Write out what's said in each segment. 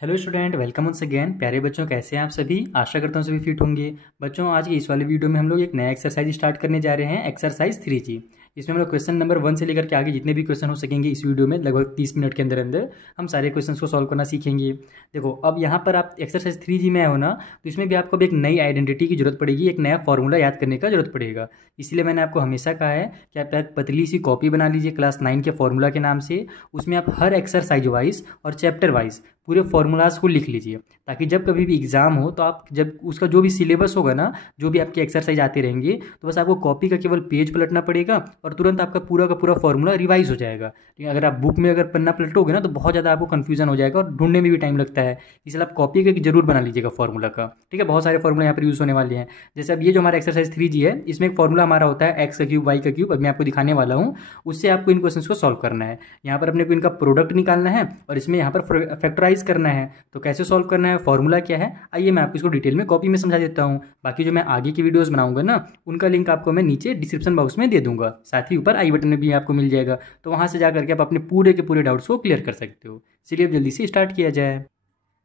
Hello student, welcome once again. प्यारे बच्चों, कैसे हैं आप सभी? आशा करता हूँ सभी फिट होंगे। बच्चों, आज की इस वाले वीडियो में हम लोग एक नया एक्सरसाइज स्टार्ट करने जा रहे हैं, एक्सरसाइज 3G। इसमें हम लोग क्वेश्चन नंबर 1 से लेकर के आगे जितने भी क्वेश्चन हो सकेंगे इस वीडियो में लगभग 30 मिनट के अंदर अंदर हम सारे क्वेश्चन को सॉल्व करना सीखेंगे। देखो, अब यहाँ पर आप एक्सरसाइज 3G में हो ना, तो इसमें भी आपको एक नई आइडेंटिटी की जरूरत पड़ेगी, एक नया फॉर्मूला याद करने का जरूरत पड़ेगा। इसलिए मैंने आपको हमेशा कहा है कि आप एक पतली सी कॉपी बना लीजिए क्लास 9 के फॉर्मूला के नाम से। उसमें आप हर एक्सरसाइज वाइज और चैप्टर वाइज पूरे फॉर्मूलाज को लिख लीजिए, ताकि जब कभी भी एग्जाम हो तो आप जब उसका जो भी सिलेबस होगा ना, जो भी आपके एक्सरसाइज आते रहेंगे, तो बस आपको कॉपी का केवल पेज पलटना पड़ेगा और तुरंत आपका पूरा का पूरा फॉर्मूला रिवाइज हो जाएगा। लेकिन अगर आप बुक में अगर पन्ना पलटोगे ना, तो बहुत ज़्यादा आपको कन्फ्यूजन हो जाएगा और ढूंढने में भी टाइम लगता है। इसलिए आप कॉपी का जरूर बना लीजिएगा फॉर्मूला का। ठीक है, बहुत सारे फॉर्मूला यहाँ पर यूज़ होने वाले हैं। जैसे अब ये जो हमारा एक्सरसाइज 3G है, इसमें एक फॉर्मूला हमारा होता है एक्स का क्यूब वाई का क्यूब। अब मैं आपको दिखाने वाला हूँ, उससे आपको इन क्वेश्चन को सॉल्व करना है। यहाँ पर अपने को इनका प्रोडक्ट निकालना है और इसमें यहाँ पर फैक्टराइज करना है। तो कैसे सॉल्व करना है, फॉर्मूला क्या है, आइए मैं आपको इसको डिटेल में कॉपी में समझा देता हूँ। बाकी जो मैं आगे की वीडियोस बनाऊंगा ना, उनका लिंक आपको मैं नीचे डिस्क्रिप्शन बॉक्स में दे दूंगा, साथ ही ऊपर आई बटन में भी आपको मिल जाएगा। तो वहाँ से जा करके आप अपने पूरे के पूरे डाउट्स को क्लियर कर सकते हो। चलिए अब जल्दी से स्टार्ट किया जाए।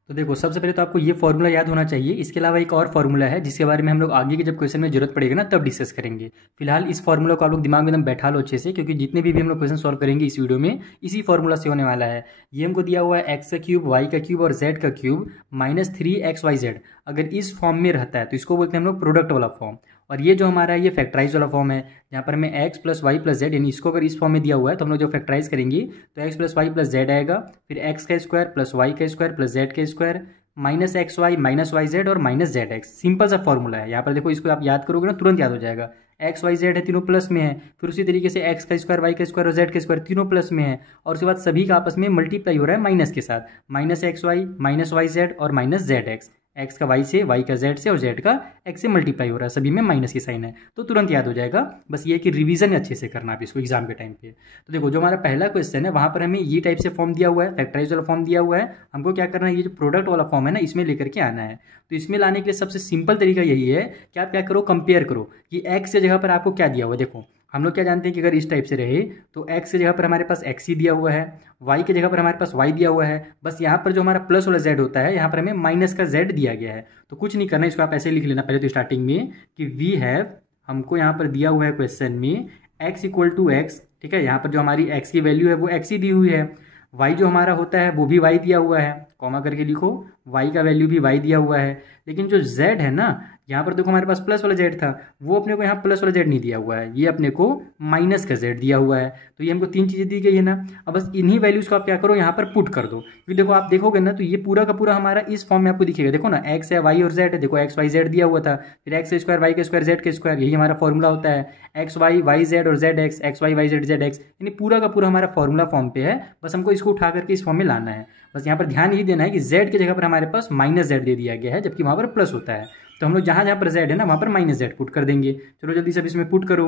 तो देखो, सबसे पहले तो आपको ये फॉर्मूला याद होना चाहिए। इसके अलावा एक और फॉर्मूला है जिसके बारे में हम लोग आगे के जब क्वेश्चन में जरूरत पड़ेगा ना, तब डिस्कस करेंगे। फिलहाल इस फॉर्मूला को आप लोग दिमाग में एकदम बैठा लो अच्छे से, क्योंकि जितने भी हम लोग क्वेश्चन सॉल्व करेंगे इस वीडियो में इसी फॉर्मूला से होने वाला है। ये हमको दिया हुआ है एक्स का क्यूब वाई का क्यूब और जेड का क्यूब माइनस 3xyz। अगर इस फॉर्म में रहता है तो इसको बोलते हैं हम लोग प्रोडक्ट वाला फॉर्म। और ये जो हमारा है ये फैक्टराइज वाला फॉर्म है, जहाँ पर हमें X plus Y plus Z, यानी इसको अगर इस फॉर्म में दिया हुआ है तो हम लोग जो फैक्टराइज करेंगे तो X plus Y plus Z आएगा, फिर एक्स का स्क्वायर प्लस वाई का स्क्वायर प्लस जेड का square minus X Y minus Y Z और माइनस जेड एक्स। सिंपल सा फॉर्मूला है। यहाँ पर देखो, इसको आप याद करोगे ना तुरंत याद हो जाएगा। एक्स वाई जेड है, तीनों प्लस में है। फिर उसी तरीके से एक्स का स्क्वायर वाई का स्क्वायर और जेड का स्क्वायर तीनों प्लस में है। और उसके बाद सभी का आपस में मल्टीप्लाई हो रहा है माइनस के साथ, माइनस एक्स वाई जेड और माइनस जेड एक्स। एक्स का वाई से, वाई का जेड से और जेड का एक्स से मल्टीप्लाई हो रहा है, सभी में माइनस की साइन है, तो तुरंत याद हो जाएगा। बस ये कि रिवीजन अच्छे से करना आप इसको एग्जाम के टाइम पे। तो देखो, जो हमारा पहला क्वेश्चन है वहाँ पर हमें ये टाइप से फॉर्म दिया हुआ है, फैक्टराइज वाला फॉर्म दिया हुआ है। हमको क्या करना है, ये जो प्रोडक्ट वाला फॉर्म है ना, इसमें लेकर के आना है। तो इसमें लाने के लिए सबसे सिंपल तरीका यही है कि आप क्या करो, कंपेयर करो कि एक्स की जगह पर आपको क्या दिया हुआ है। देखो, हम लोग क्या जानते हैं कि अगर इस टाइप से रहे तो एक्स की जगह पर हमारे पास एक्स ही दिया हुआ है, वाई की जगह पर हमारे पास वाई दिया हुआ है। बस यहाँ पर जो हमारा प्लस वाला जेड होता है, यहाँ पर हमें माइनस का जेड दिया गया है। तो कुछ नहीं करना, इसको आप ऐसे लिख लेना पहले तो स्टार्टिंग में कि वी हैव, हमको यहाँ पर दिया हुआ है क्वेश्चन में एक्स इक्वल टू एक्स। ठीक है, यहाँ पर जो हमारी एक्स की वैल्यू है वो एक्स ही दी हुई है। वाई जो हमारा होता है वो भी वाई दिया हुआ है, कॉमा करके लिखो, वाई का वैल्यू भी वाई दिया हुआ है। लेकिन जो जेड है ना, यहाँ पर देखो हमारे पास प्लस वाला जेड था, वो अपने को यहाँ प्लस वाला जेड नहीं दिया हुआ है, ये अपने को माइनस का जेड दिया हुआ है। तो ये हमको तीन चीज़ें दी गई है ना। अब बस इन्हीं वैल्यूज़ को आप क्या करो, यहाँ पर पुट कर दो। क्योंकि देखो, आप देखोगे ना तो ये पूरा का पूरा हमारा इस फॉर्म में आपको दिखेगा। देखो ना, एक्स है, वाई और जेड है। देखो, एक्स वाई जेड दिया हुआ था, फिर एक्स स्क्वायर वाई का स्क्वायर जेड का स्क्वायर, यही हमारा फॉर्मूला होता है। एक्स वाई वाई जेड और Z X, X Y Y Z Z X, यानी पूरा का पूरा हमारा फॉर्मूला फॉर्म पे है। बस हमको इसको उठा करके इस फॉर्म में लाना है। बस यहाँ पर ध्यान यही देना है कि जेड की जगह पर हमारे पास माइनस जेड दे दिया गया है, जबकि वहाँ पर प्लस होता है। तो हम लोग जहाँ जहाँ पर जेड है ना, वहाँ पर माइनस जेड पुट कर देंगे। चलो जल्दी से अब इसमें पुट करो।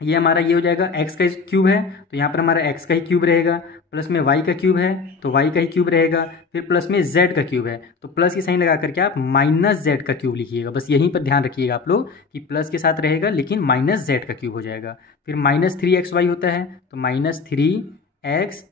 ये हमारा ये हो जाएगा, एक्स का क्यूब है तो यहाँ पर हमारा एक्स का ही क्यूब रहेगा, प्लस में वाई का क्यूब है तो वाई का ही क्यूब रहेगा, फिर प्लस में जेड का क्यूब है तो प्लस की साइन लगा करके आप माइनस जेड का क्यूब लिखिएगा। बस यहीं पर ध्यान रखिएगा आप लोग कि प्लस के साथ रहेगा लेकिन माइनस जेड का क्यूब हो जाएगा। फिर माइनस 3xy होता है तो माइनस 3xy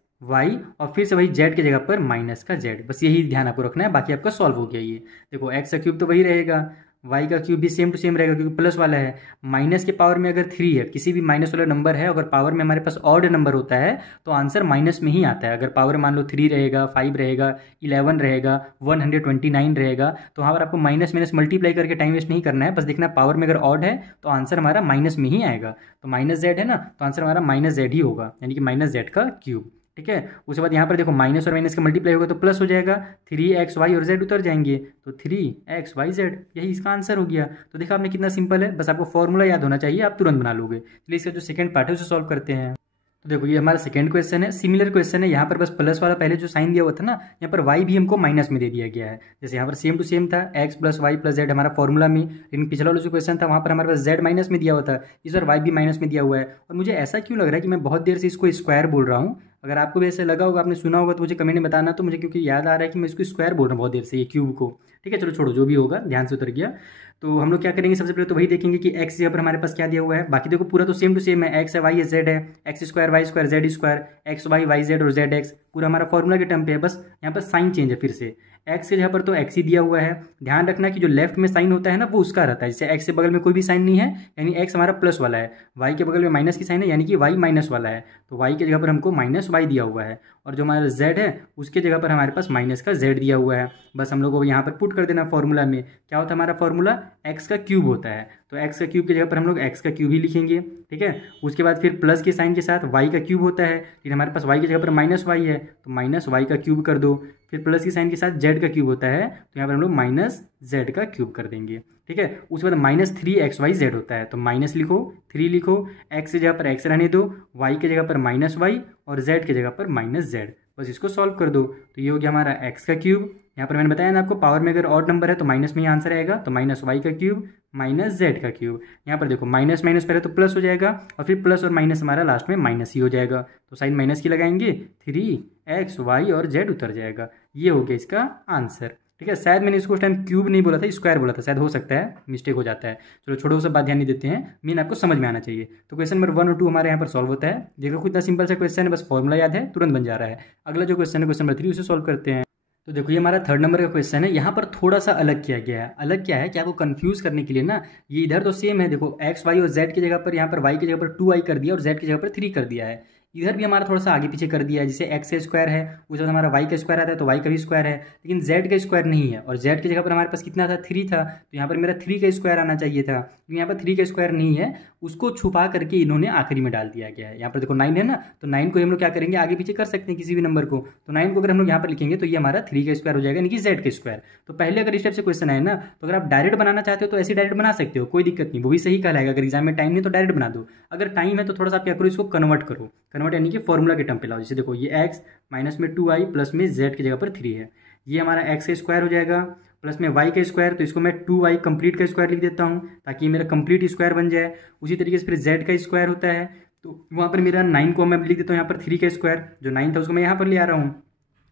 और फिर से वही जेड की जगह पर माइनस का जेड। बस यही ध्यान आपको रखना है, बाकी आपका सॉल्व हो गया। ये देखो, एक्स का क्यूब तो वही रहेगा, वाई का क्यूब भी सेम टू सेम रहेगा क्योंकि प्लस वाला है। माइनस के पावर में अगर 3 है, किसी भी माइनस वाला नंबर है, अगर पावर में हमारे पास ऑड नंबर होता है तो आंसर माइनस में ही आता है। अगर पावर मान लो 3 रहेगा, 5 रहेगा, 11 रहेगा, 129 रहेगा, तो वहाँ पर आपको माइनस माइनस मल्टीप्लाई करके टाइम वेस्ट नहीं करना है। बस देखना पावर में अगर ऑड है तो आंसर हमारा माइनस में ही आएगा। तो माइनस जेड है ना, तो आंसर हमारा माइनस जेड ही होगा, यानी कि माइनस जेड का क्यूब। ठीक है, उसके बाद यहाँ पर देखो माइनस और माइनस का मल्टीप्लाई होगा तो प्लस हो जाएगा, 3xy और z उतर जाएंगे तो 3xyz, यही इसका आंसर हो गया। तो देखा आपने कितना सिंपल है, बस आपको फॉर्मूला याद होना चाहिए, आप तुरंत बना लोगे। चलिए इसका जो सेकंड पार्ट है उसे सॉल्व करते हैं। तो देखो, ये हमारा सेकंड क्वेश्चन है, सिमिलर क्वेश्चन है। यहाँ पर बस प्लस वाला पहले जो साइन दिया हुआ था ना, यहाँ पर y भी हमको माइनस में दे दिया गया है। जैसे यहाँ पर सेम टू सेम था, x plus Y plus Z हमारा फॉर्मूला में, लेकिन पिछला वाला जो क्वेश्चन था वहाँ पर हमारे पास z माइनस में दिया हुआ था, इस बार y भी माइनस में दिया हुआ है। और मुझे ऐसा क्यों लग रहा है कि मैं बहुत देर से इसको स्क्वायर बोल रहा हूँ, अगर आपको भी ऐसे लगा होगा, आपने सुना होगा, तो मुझे कमेंट में बताना। तो मुझे क्योंकि याद आ रहा है कि मैं इसको स्क्वायर बोल रहा हूँ बहुत देर से, ये क्यूब को। ठीक है, चलो छोड़ो, जो भी होगा ध्यान से उतर गया। तो हम लोग क्या करेंगे, सबसे पहले तो वही देखेंगे कि एक्स जगह पर हमारे पास क्या दिया हुआ है। बाकी देखो पूरा तो सेम टू सेम है, एक्स है, वाई है, जेड है, X square Y square Z square, X Y Y Z और जेड एक्स, पूरा हमारा फॉर्मूला के टर्म पे है। बस यहाँ पर साइन चेंज है फिर से, एक्स के जगह पर तो एक्स ही दिया हुआ है। ध्यान रखना कि जो लेफ्ट में साइन होता है ना, वो उसका रहता है। जैसे एक्स के बगल में कोई भी साइन नहीं है, यानी एक्स हमारा प्लस वाला है। वाई के बगल में माइनस की साइन है, यानी कि वाई माइनस वाला है। तो वाई की जगह पर हमको माइनस वाई दिया हुआ है, और जो हमारा जेड है उसके जगह पर हमारे पास माइनस का जेड दिया हुआ है। बस हम लोग को यहाँ पर पुट कर देना फॉर्मूला में। क्या होता है हमारा फॉर्मूला, एक्स का क्यूब होता है। तो एक्स का क्यूब की जगह पर हम लोग एक्स का क्यूब ही लिखेंगे। ठीक है, उसके बाद फिर प्लस के साइन के साथ वाई का क्यूब होता है, लेकिन हमारे पास वाई की जगह पर माइनस वाई है, तो माइनस वाई का क्यूब कर दो। फिर प्लस की साइन के साथ जेड का क्यूब होता है, तो यहाँ पर हम लोग माइनस जेड का क्यूब कर देंगे। ठीक है, उसके बाद माइनस 3xyz होता है, तो माइनस लिखो, 3 लिखो, एक्स की जगह पर एक्स रहने दो, वाई की जगह पर माइनस वाई और जेड की जगह पर माइनस जेड। बस इसको सॉल्व कर दो, तो ये हो गया हमारा एक्स का क्यूब। यहाँ पर मैंने बताया ना आपको, पावर में अगर ऑड नंबर है तो माइनस में ही आंसर आएगा, तो माइनस वाई का क्यूब माइनस जेड का क्यूब। यहाँ पर देखो माइनस माइनस पहले तो प्लस हो जाएगा, और फिर प्लस और माइनस हमारा लास्ट में माइनस ही हो जाएगा, तो साइन माइनस की लगाएंगे, 3x y और z उतर जाएगा। ये हो गया इसका आंसर। ठीक है, शायद मैंने इसको उस टाइम क्यूब नहीं बोला था, स्क्वायर बोला था, शायद हो सकता है मिस्टेक हो जाता है। चलो छोड़ो, सब बात ध्यान नहीं देते हैं, मेन आपको समझ में आना चाहिए। तो क्वेश्चन नंबर 1 और 2 हमारे यहाँ पर सॉल्व होता है। देखो कितना सिंपल सा क्वेश्चन है, बस फॉर्मूला याद है, तुरंत बन जा रहा है। अगला जो क्वेश्चन है क्वेश्चन नंबर 3, उसे सॉल्व करते हैं। तो देखो ये हमारा 3rd नंबर का क्वेश्चन है। यहाँ पर थोड़ा सा अलग किया गया है। अलग क्या है कि आपको कंफ्यूज करने के लिए ना, ये इधर तो सेम है, देखो एक्स वाई और जेड की जगह पर यहाँ पर वाई की जगह पर 2i कर दिया और जेड की जगह पर 3 कर दिया है। इधर भी हमारा थोड़ा सा आगे पीछे कर दिया है, जैसे एक्स का स्क्वायर है उस वक्त हमारा वाई का स्क्वायर आता है, तो वाई का भी स्क्वायर है, लेकिन जेड का स्क्वायर नहीं है, और जेड की जगह पर हमारे पास कितना था, 3 था, तो यहाँ पर मेरा 3 का स्क्वायर आना चाहिए था, लेकिन यहाँ पर 3 का स्क्वायर नहीं है, उसको छुपा करके इन्होंने आखिरी में डाल दिया गया है। यहाँ पर देखो 9 है ना, तो 9 को हम लोग क्या करेंगे, आगे पीछे कर सकते हैं किसी भी नंबर को, तो 9 को अगर हम लोग यहाँ पर लिखेंगे तो ये हमारा 3 का स्क्वायर हो जाएगा, यानी कि जेड का स्क्वायर। तो पहले अगर इस टाइप से क्वेश्चन आए ना, तो अगर आप डायरेक्ट बनाना चाहते हो तो ऐसे डायरेक्ट बना सकते हो, कोई दिक्कत नहीं, वो भी सही कहलाएगा। अगर एग्जाम में टाइम नहीं तो डायरेक्ट बना दो, अगर टाइम है तो थोड़ा सा आप क्या करो, इसको कन्वर्ट करो। कन्वर्ट यानी कि फॉर्मूला के टर्म पे लाओ। जैसे देखो ये x माइनस में 2i प्लस में z की जगह पर 3 है, ये हमारा x का स्क्वायर हो जाएगा, प्लस में y का स्क्वायर, तो इसको मैं 2y कंप्लीट का स्क्वायर लिख देता हूँ ताकि मेरा कंप्लीट स्क्वायर बन जाए। उसी तरीके से फिर z का स्क्वायर होता है, तो वहाँ पर मेरा 9 को मैं लिख देता हूँ यहाँ पर 3 का स्क्वायर, जो 9 था उसको मैं यहाँ पर ले आ रहा हूँ।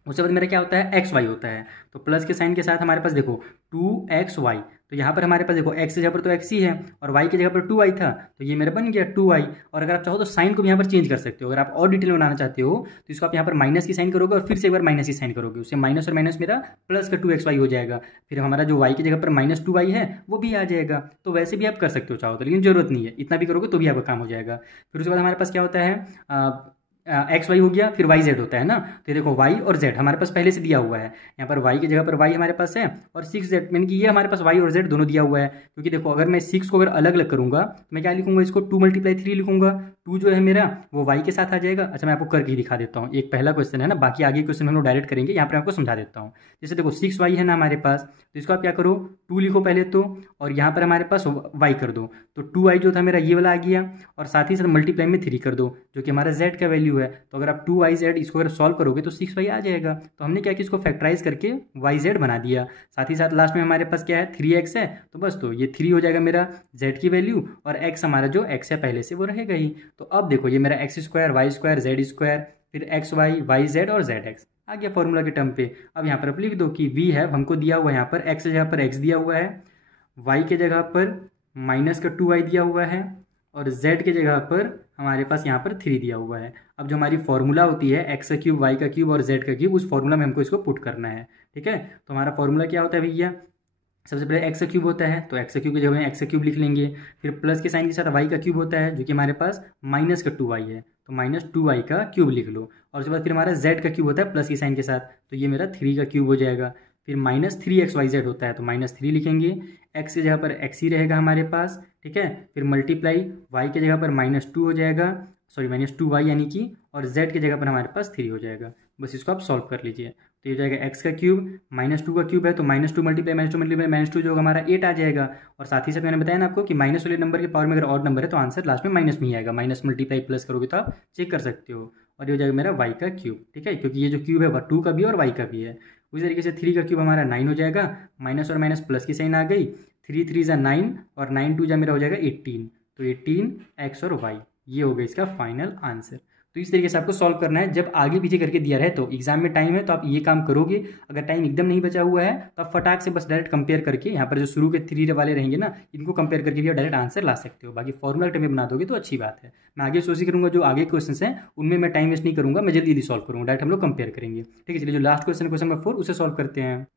उसके बाद मेरा क्या होता है, एक्स वाई होता है, तो प्लस के साइन के साथ हमारे पास देखो 2xy, तो यहाँ पर हमारे पास देखो x की जगह पर तो x ही है और y की जगह पर 2y था, तो ये मेरा बन गया 2y। और अगर आप चाहो तो साइन को भी यहाँ पर चेंज कर सकते हो। अगर आप और डिटेल बनाना चाहते हो तो इसको आप यहाँ पर माइनस की साइन करोगे और फिर से एक बार माइनस की साइन करोगे, उससे माइनस और माइनस मेरा प्लस का 2xy हो जाएगा। फिर हमारा जो y की जगह पर माइनस 2y है वो भी आ जाएगा। तो वैसे भी आप कर सकते हो चाहो तो, लेकिन जरूरत नहीं है, इतना भी करोगे तो भी आपका काम हो जाएगा। फिर उसके बाद हमारे पास क्या होता है, एक्स वाई हो गया, फिर वाई जेड होता है ना, तो ये देखो वाई और जेड हमारे पास पहले से दिया हुआ है। यहाँ पर वाई की जगह पर वाई हमारे पास है और 6z, यानी कि ये हमारे पास वाई और जेड दोनों दिया हुआ है। क्योंकि देखो अगर मैं 6 को अगर अलग अलग करूँगा तो मैं क्या लिखूंगा, इसको 2 × 3 लिखूंगा। 2 जो है मेरा वो वाई के साथ आ जाएगा। अच्छा मैं आपको करके दिखा देता हूँ, एक पहला क्वेश्चन है ना, बाकी आगे क्वेश्चन हम लोग डायरेक्ट करेंगे, यहाँ पर आपको समझा देता हूँ। जैसे देखो 6y है ना हमारे पास, तो इसको आप क्या करो, 2 लिखो पहले तो, और यहाँ पर हमारे पास y कर दो, तो 2y जो था मेरा ये वाला आ गया, और साथ ही साथ मल्टीप्लाई में 3 कर दो जो कि हमारा z का वैल्यू है। तो अगर आप 2yz इसको अगर सॉल्व करोगे तो 6y आ जाएगा। तो हमने क्या किया, इसको फैक्टराइज करके yz बना दिया। साथ ही साथ लास्ट में हमारे पास क्या है, 3x है, तो बस तो ये 3 हो जाएगा मेरा z की वैल्यू, और x हमारा जो x है पहले से वो रहेगा ही। तो अब देखो ये मेरा x square Y square Z square, फिर एक्स वाई वाई जेड और जेड एक्स आ गया फॉर्मूला के टर्म पे। अब यहाँ पर आप लिख दो कि v है, हमको दिया हुआ है यहाँ पर x की जगह पर x दिया हुआ है, y के जगह पर माइनस का 2y दिया हुआ है, और z के जगह पर हमारे पास यहाँ पर 3 दिया हुआ है। अब जो हमारी फॉर्मूला होती है x का क्यूब y का क्यूब और z का क्यूब, उस फॉर्मूला में हमको इसको पुट करना है। ठीक है, तो हमारा फॉर्मूला क्या होता है भैया, सबसे पहले एक्स का क्यूब होता है, तो एक्स का क्यूब की जगह में एक्स का क्यूब लिख लेंगे। फिर प्लस के साइन के साथ वाई का क्यूब होता है जो कि हमारे पास माइनस का 2y है, तो माइनस 2y का क्यूब लिख लो। और उसके बाद फिर हमारा z का क्यूब होता है प्लस के साइन के साथ, तो ये मेरा 3 का क्यूब हो जाएगा। फिर माइनस 3xyz होता है, तो माइनस 3 लिखेंगे, x की जगह पर x ही रहेगा हमारे पास। ठीक है, फिर मल्टीप्लाई y की जगह पर -2 हो जाएगा, सॉरी -2y यानी कि, और z की जगह पर हमारे पास 3 हो जाएगा। बस इसको आप सॉल्व कर लीजिए, तो ये हो जाएगा x का क्यूब, -2 का क्यूब है तो -2 मल्टीप्लाई -2 जो होगा हमारा 8 आ जाएगा। और साथ ही साथ मैंने बताया ना आपको कि माइनस वाले नंबर के पावर में अगर ऑड नंबर है तो आंसर लास्ट में माइनस में ही आएगा, माइनस मल्टीप्लाई प्लस करोगे तो आप चेक कर सकते हो। और ये हो जाएगा मेरा y का क्यूब। ठीक है, क्योंकि ये जो क्यूब है वह 2 का भी और y का भी है। उसी तरीके से 3 का क्यूब हमारा 9 हो जाएगा, माइनस और माइनस प्लस की साइन आ गई, 3 3 = 9 और 9 2 मेरा हो जाएगा 18, तो 18 x और y, ये हो गया इसका फाइनल आंसर। तो इस तरीके से आपको सॉल्व करना है। जब आगे पीछे करके दिया रहे तो एग्जाम में टाइम है तो आप ये काम करोगे। अगर टाइम एकदम नहीं बचा हुआ है तो आप फटाक से बस डायरेक्ट कंपेयर करके यहाँ पर जो शुरू के 3 वाले रहेंगे ना, इनको कंपेयर करके भी आप डायरेक्ट आंसर ला सकते हो। बाकी फॉर्मूला टाइम में बना दोगे तो अच्छी बात है। मैं आगे कोशिश करूँगा जो आगे क्वेश्चन हैं उनमें मैं टाइम वेस्ट नहीं करूँगा, मैं जल्दी सॉल्व करूँगा, डायरेक्ट हम लोग कंपेयर करेंगे। ठीक है, चलिए जो लास्ट क्वेश्चन नंबर 4 उसे सॉल्व करते हैं।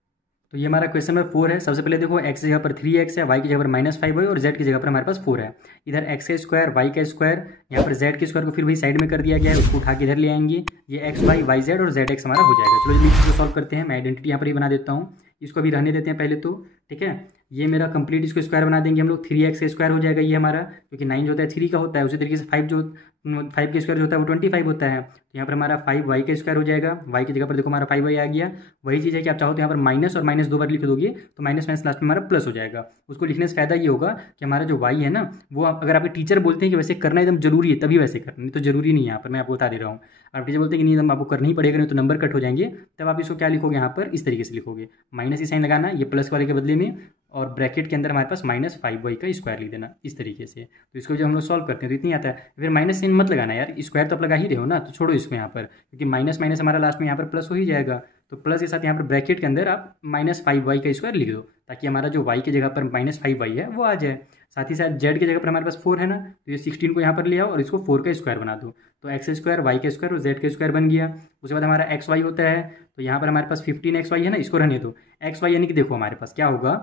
तो ये हमारा क्वेश्चन नंबर 4 है। सबसे पहले देखो x की जगह पर 3x है, y की जगह पर -5 है और z की जगह पर हमारे पास 4 है। इधर x का स्क्वायर, y का स्क्वायर, यहाँ पर z के स्क्वायर को फिर वही साइड में कर दिया गया है, उसको उठा के इधर ले आएंगे। ये x y y z और z x हमारा हो जाएगा। चलो जल्दी इसको सॉल्व करते हैं। मैं आइडेंटिटी यहाँ पर ही बना देता हूँ, इसको अभी रहने देते हैं पहले तो। ठीक है, ये मेरा कंप्लीट इसको स्क्वायर बना देंगे हम लोग। 3x का स्क्वायर हो जाएगा ये हमारा, क्योंकि 9 जो होता है 3 का होता है, उसी तरीके से 5 के स्क्वायर जो होता है वो 25 होता है। तो यहाँ पर हमारा 5y का स्क्वायर हो जाएगा। y की जगह पर देखो हमारा 5y आ गया। वही चीज़ है कि आप चाहो तो यहाँ पर माइनस और माइनस 2 बार लिख दोगे तो माइनस माइनस लास्ट में हमारा प्लस हो जाएगा। उसको लिखने से फायदा ये होगा कि हमारा जो y है ना, वो अगर आपके टीचर बोलते हैं कि वैसे करना एकदम जरूरी है तभी वैसे करना, नहीं तो जरूरी नहीं है। यहाँ पर मैं आपको बता दे रहा हूँ, आप टीचर बोलते हैं कि नहीं एकदम आपको करना ही पड़ेगा, नहीं तो नंबर कट हो जाएंगे, तब आप इसको क्या लिखोगे, यहाँ पर इस तरीके से लिखोगे, माइनस की साइन लगाना ये प्लस वाले के बदले में, और ब्रैकेट के अंदर हमारे पास -5y का स्क्वायर लिख देना इस तरीके से। तो इसको जब हम लोग सॉल्व करते हैं तो इतनी आता है। फिर माइनस साइन मत लगाना यार, स्क्वायर तो आप लगा ही रहे हो ना, तो छोड़ो इसको यहाँ पर, क्योंकि माइनस माइनस हमारा लास्ट में यहाँ पर प्लस हो ही जाएगा। तो प्लस के साथ यहाँ पर ब्रैकेट के अंदर आप -5y का स्क्वायर लिख दो, ताकि हमारा जो y की जगह पर -5y है वो आ जाए। साथ ही साथ z की जगह पर हमारे पास 4 है ना, तो ये 16 को यहाँ पर ले आओ और इसको 4 का स्क्वायर बना दो। तो x स्क्वायर, y का स्क्वायर और z का स्क्वायर बन गया। उसके बाद हमारा xy होता है, तो यहाँ पर हमारे पास 15xy है ना, इसको रहने दो। xy यानी कि देखो हमारे पास क्या होगा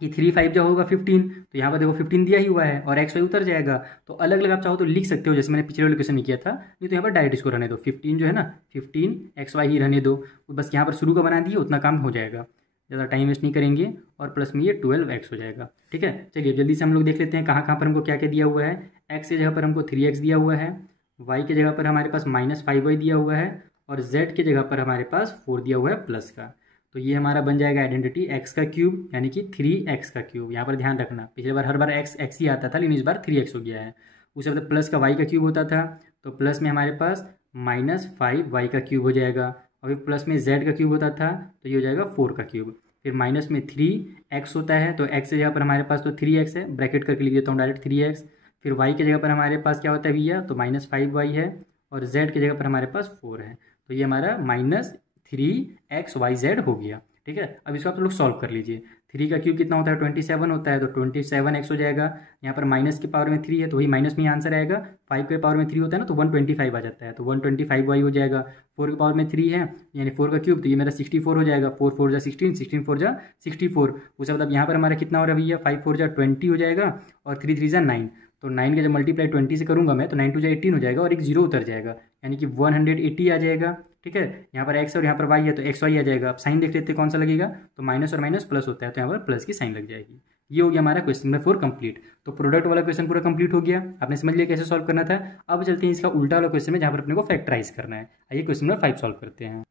कि 3 5 जो होगा 15, तो यहाँ पर देखो 15 दिया ही हुआ है और x y उतर जाएगा। तो अलग अलग आप चाहो तो लिख सकते हो, जैसे मैंने पिछले वाले क्वेश्चन में किया था। नहीं तो यहाँ पर डायरेक्ट इसको रहने दो, 15 जो है ना 15 xy ही रहने दो। बस यहाँ पर शुरू का बना दिए, उतना काम हो जाएगा, ज़्यादा टाइम वेस्ट नहीं करेंगे। और प्लस में ये 12x हो जाएगा। ठीक है, चलिए जल्दी से हम लोग देख लेते हैं कहाँ कहाँ पर हमको क्या क्या दिया हुआ है। x की जगह पर हमको 3x दिया हुआ है, y की जगह पर हमारे पास -5y दिया हुआ है और z की जगह पर हमारे पास 4 दिया हुआ है प्लस का। तो ये हमारा बन जाएगा आइडेंटिटी x का क्यूब, यानी कि 3x का क्यूब। यहाँ पर ध्यान रखना, पिछले बार हर बार x ही आता था, लेकिन इस बार 3x हो गया है। उसके बाद प्लस का y का क्यूब होता था, तो प्लस में हमारे पास -5y का क्यूब हो जाएगा। और फिर प्लस में z का क्यूब होता था, तो ये हो जाएगा 4 का क्यूब। फिर माइनस में 3x होता है, तो x की जगह पर हमारे पास तो 3x है, ब्रैकेट करके लिख देता हूँ डायरेक्ट 3x। फिर y की जगह पर हमारे पास क्या होता है भैया, तो -5y है और z की जगह पर हमारे पास 4 है। तो ये हमारा -3xyz हो गया। ठीक है, अब इसको आप लोग सॉल्व कर लीजिए। 3 का क्यूब कितना होता है, 27 होता है, तो 27x हो जाएगा। यहाँ पर माइनस के पावर में 3 है तो वही माइनस में ही आंसर आएगा। 5 के पावर में 3 होता है ना, तो 125 आ जाता है, तो 125y हो जाएगा। 4 के पावर में 3 है यानी 4 का क्यूब, तो ये मेरा 64 हो जाएगा। 4 4 जा 16, 16 4 जा 64। उसका मतलब यहाँ पर हमारा कितना हो रहा है भैया, 5 4 जा 20 हो जाएगा और 3 3 जा 9। तो 9 का जब मल्टीप्लाई 20 से करूँगा मैं, तो 9 2 जा 18 हो जाएगा और एक 0 उतर जाएगा, यानी कि 180 आ जाएगा। ठीक है, यहाँ पर x और यहाँ पर y है तो xy आ जाएगा। अब साइन देख लेते हैं कौन सा लगेगा, तो माइनस और माइनस प्लस होता है, तो यहाँ पर प्लस की साइन लग जाएगी। ये हो गया हमारा क्वेश्चन नंबर 4 कंप्लीट। तो प्रोडक्ट वाला क्वेश्चन पूरा कंप्लीट हो गया, आपने समझ लिया कैसे सॉल्व करना था। अब चलते हैं इसका उल्टा वाला क्वेश्चन में, जहाँ पर अपने को फैक्टराइज करना है। आइए क्वेश्चन नंबर 5 सॉल्व करते हैं।